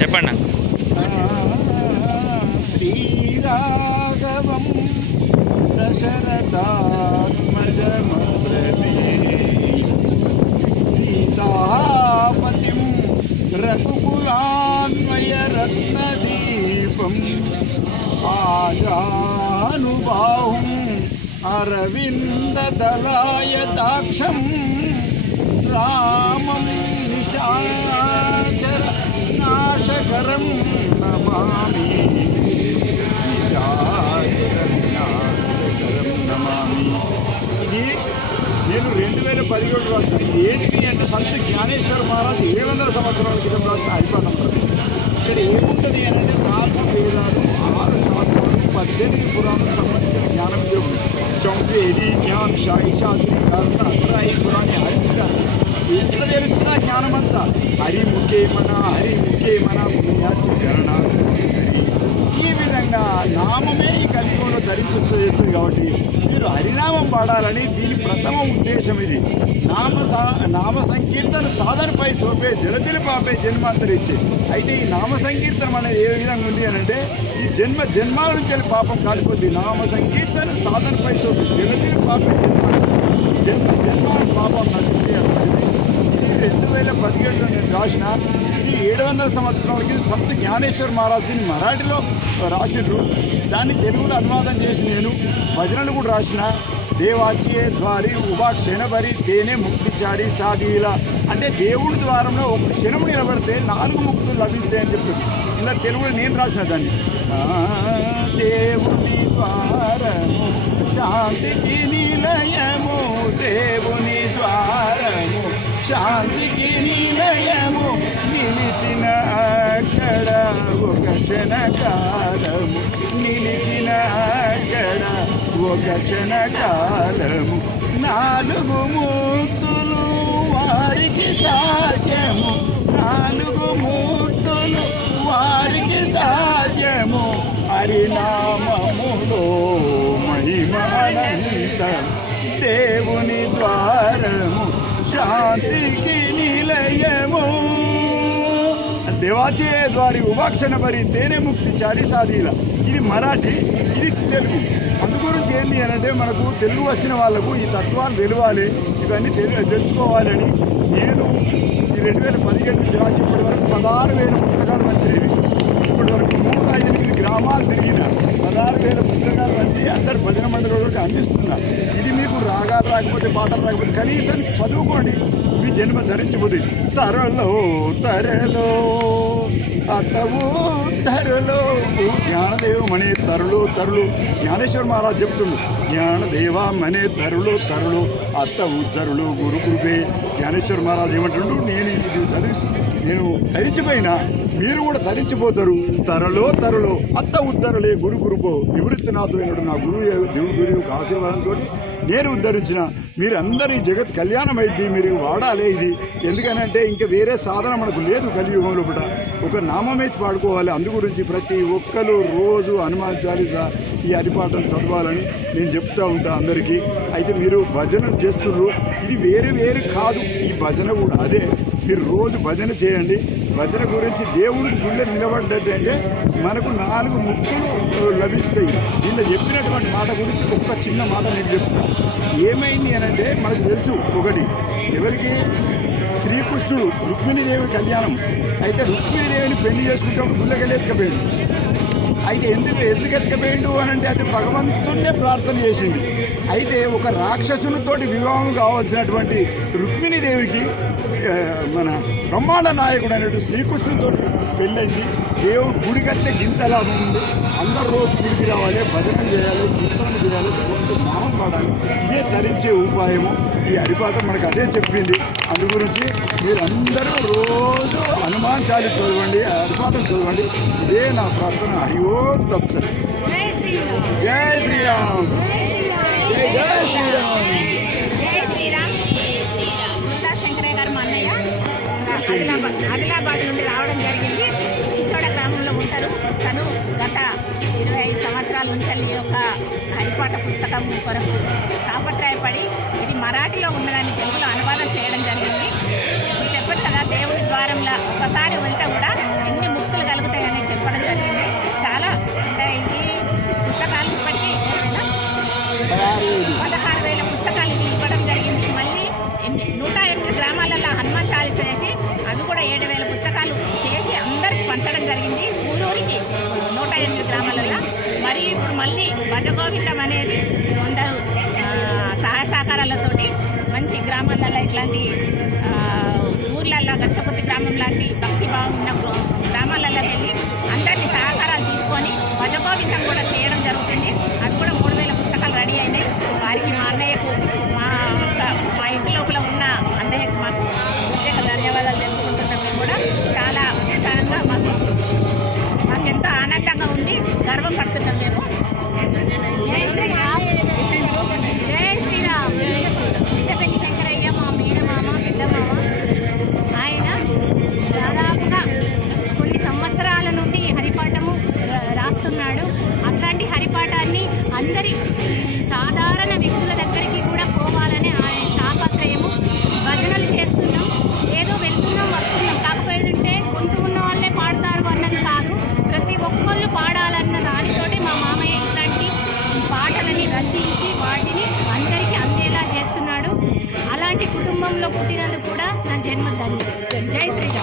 చెప్పండి. అన్న. శ్రీరాఘవం దశరథాత్మజమబ్రవే సీతాపతిం రఘుకులాన్వయరత్నదీపం. ఆజానుబాహుం అరవిందదలాయతాక్షం రామం నాశకరం నమామి నిశాచర నమామి ఇది నేను రెండు వేల పదిహేడు రాసిన ఏంటిది అంటే సంత జ్ఞానేశ్వర మహారాజ్ ఏడు వందల సంవత్సరాల క్రితం రాసిన హరిపాఠం ఇక్కడ ఏముంటుంది అని అంటే నాలుగు వేదాలు ఆరు శాస్త్రాలు పద్దెనిమిది పురాణాలకు సంబంధించిన జ్ఞానం దేవుడు చౌంపేది జ్ఞాన షాయి శాస్త్రి కర్ణ అభిప్రాయ పురాణి హరిసిద్ధాంతి ఎట్లా తెలుస్తుంది ఆ జ్ఞానం అంతా హరి ముఖ్యమన హరి ముఖ్యమన పుణ్యాచరణ ఈ విధంగా నామమే ఈ కలియుగంలో ధరిపిస్తుంది కాబట్టి మీరు హరినామం పాడాలని దీని ప్రథమ ఉద్దేశం ఇది. నామ సా- నామ సంకీర్తన సాధనపై సోపే జలదిలి పాపే జన్మాంతరించే అయితే ఈ నామ సంకీర్తనం అనేది ఏ విధంగా ఉంది అని అంటే ఈ జన్మ జన్మాల నుంచి పాపం కాలిపోద్ది నామ సంకీర్తన సాధనపై సోపే జలదిలి పాపే జన్మ జన్మ జన్మాల పాపం నశించేయాలి రెండు వేల పదిహేడులో నేను రాసిన ఇది ఏడు వందల సంవత్సరాలకి సంత జ్ఞానేశ్వర్ మహారాజ్ దీన్ని మరాఠీలో రాసిండ్రు దాన్ని తెలుగులో అనువాదం చేసి నేను భజనలు కూడా రాసిన. దేవాచియే ద్వారి ఉభా క్షణభరి తేనే ముక్తిచారి సాధీల. అంటే దేవుడి ద్వారంలో ఒక క్షణము నిలబడితే నాలుగు ముక్తులు లభిస్తాయని చెప్తుంది ఇలా తెలుగులో నేను రాసిన దాన్ని. దేవుని ద్వారము శాంతికి నిలయము దేవుని ద్వారము. శాంతికి నిలయము నిలిచిన అక్కడ ఒక క్షణకాలము నిలిచిన అక్కడ ఒక క్షణకాలము. నాలుగు మూర్తులు వారికి సాధ్యము నాలుగు మూర్తులు వారికి సాధ్యము. హరినామములో మహిమానందం దేవుని ద్వారము శాంతికి నిలయము. దేవాచే ద్వారి ఉపాక్షణ మరి తేనె ముక్తి చారి సాధీల. ఇది మరాఠీ ఇది తెలుగు. అందుగురించి ఏంటి అని అంటే మనకు తెలుగు వచ్చిన వాళ్ళకు ఈ తత్వాలు తెలవాలి ఇవన్నీ తెలి తెలుసుకోవాలని నేను ఈ రెండు వేల పదిహేడు నుంచి రాసి ఇప్పటి వరకు పదహారు వేల పుస్తకాలు వచ్చినవి. ఇప్పటి వరకు నూట ఎనిమిది గ్రామాలు తిరిగిన పదహారు వేల పుస్తకాలు నుంచి అందరు భజన మండలి అందిస్తున్నా ఇది మీకు రాగాలు రాకపోతే పాటలు రాకపోతే కనీసానికి చదువుకోండి. మీ జన్మ ధరించబోదు. తరలో తరలో అతవు తరలో. జ్ఞానదేవమనే తరులు తరులు. జ్ఞానేశ్వర మహారాజ్ చెప్తుండు జ్ఞానదేవమనే తరులు తరులు. అత్త ఉత్తరులు గురు గురుపే జ్ఞానేశ్వర మహారాజు ఏమంటుండు? నేను ఇది చదివి నేను ధరించిపోయినా మీరు కూడా ధరించిపోతారు తరలో తరలో అత్త ఉద్ధరలే గురు గురుపో నివృత్తినాథుడైనడు నా గురువు దేవుడు గురువు యొక్క ఆశీర్వాదంతో నేను ఉద్ధరించిన మీరందరూ ఈ జగత్ కళ్యాణం అయింది మీరు వాడాలి ఇది. ఎందుకనంటే ఇంకా వేరే సాధన మనకు లేదు కలియుగంలో కూడా ఒక నామమేచి పాడుకోవాలి. అందు గురించి ప్రతి ఒక్కరు రోజు హనుమాన్ చాలీసా ఈ హరిపాఠం చదవాలని నేను చెప్తా ఉంటా అందరికీ. అయితే మీరు భజన చేస్తుర్రు. ఇది వేరే వేరే కాదు. ఈ భజన కూడా అదే. మీరు రోజు భజన చేయండి. భజన గురించి దేవుడి గుండె నిలబడ్డట్టంటే మనకు నాలుగు ముక్కులు లభిస్తాయి. దీనిలో చెప్పినటువంటి మాట గురించి ఒక్క చిన్న మాట నేను చెప్తాను ఏమైంది అని అంటే మనకు తెలుసు ఒకటి. ఎవరికి? శ్రీకృష్ణుడు రుక్మిణీదేవి కళ్యాణం. అయితే రుక్మిణీదేవిని పెళ్ళి చేసుకుంటే గుళ్ళకెళ్ళి ఎత్తుకపోయింది. అయితే ఎందుకు ఎందుకు ఎత్తుకపోయిండు అని అంటే అది భగవంతున్నే ప్రార్థన చేసింది. అయితే ఒక రాక్షసునితోటి వివాహం కావాల్సినటువంటి రుక్మిణీదేవికి మన బ్రహ్మాండ నాయకుడు అనేటువంటి శ్రీకృష్ణుడితో పెళ్ళైంది. దేవుడు గుడి కట్టే గింత లాభం ఉంది. అందరు రోజు గుడికి రావాలి భజన చేయాలి కీర్తన చేయాలి కొంచెం నామం పాడాలి. ఇదే ధరించే ఉపాయము. ఈ హరిపాఠం మనకు అదే చెప్పింది. అందు గురించి మీరందరూ రోజు హనుమాన్ చాలి చదవండి హరిపాఠం చదవండి. ఇదే నా ప్రార్థన. హరి ఓం తత్సత్ జై శ్రీరామ్. జై శ్రీరామ్. జై జై శ్రీరామ్. జై శ్రీరామ్. ఆదిలాబాద్ ఆదిలాబాద్ నుండి రావడం జరిగింది. ఇచ్చోడ గ్రామంలో ఉంటారు. తను గత ఇరవై ఐదు సంవత్సరాల నుంచి ఒక యొక్క హరిపాట పుస్తకం కొరకు తాపత్రయపడి ఇది మరాఠీలో ఉన్నదాన్ని తెలుగులో అనువాదం చేయడం జరిగింది. ఇప్పుడు కదా దేవుడి ద్వారంలో ఒకసారి వెళ్తే కూడా గ్రామాలలో ఇట్లాంటి ఊర్లలో ఊర్లల్లో ఘర్షపతి గ్రామం లాంటి భక్తి భావం ఉన్న గ్రామాలలో వెళ్ళి అందరినీ సహకారాలు తీసుకొని భజగోవిందం కూడా చేయడం జరుగుతుంది. అది కూడా మూడు వేల పుస్తకాలు రెడీ అయినాయి. వారికి మా అన్నయ్యకు మా మా ఇంటి లోపల ఉన్న అన్నయ్యకు మాకు ప్రత్యేక ధన్యవాదాలు తెలుసుకుంటున్నాం మేము కూడా చాలా ఉత్సాహంగా మాకు మాకు ఎంతో ఆనందంగా ఉంది గర్వం పడుతున్నాం మేము. જન્મધાન્ય જય શ્રી